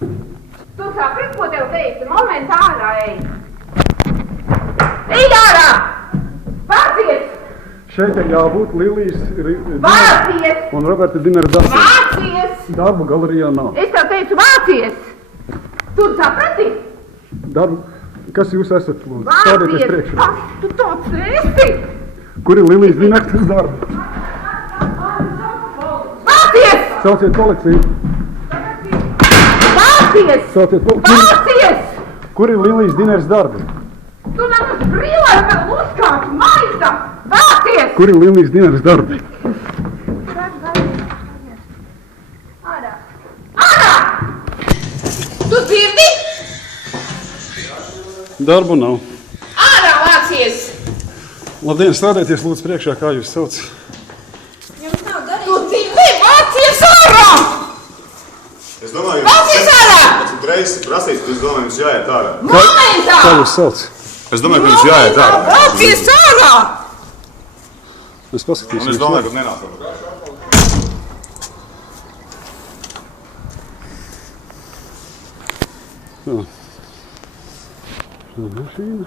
Tu saprati, ko tev teicu? Moment ārā ej! Ej ārā! Vācies! Šeit ir jābūt Lilijas Vācies! un Roberta dinera darbā. Vācies! Darbu galerijā nav. Es tev teicu vācies! Tu saprati? Darbu, kas jūs esat, lūdzu? Stādieties Vācies! priekšā. Kas tu tāds esi? Kur ir Lilijas dineras darbi? Vācies! Sauciet policiju. Vācies! Sauciet policiju. Vācies! Kur ir Lilijas dineras darbi? Tu man uz brīlēm vēl uzkāp maisa! Vācies! Kur ir Lilijas dineras darbi? Ārā! Ārā! Tu dzirdi? Darbu nav. Ārā, Vācies! Labdien, stādieties lūdzu priekšā, kā jūs sauc? Jums nav darīt. Tu dzirdi? Vācies ārā! Es domāju, Vācies ārā! Esmu reizes prasījis, bet es domāju, jums jāiet ārā. Momentā! Kā jūs sauc? Es domāju, ka jums jāiet ārā. Vācies ārā! Es paskatīšu. Un es domāju, ka nenāk. Tā. Šī mašīna.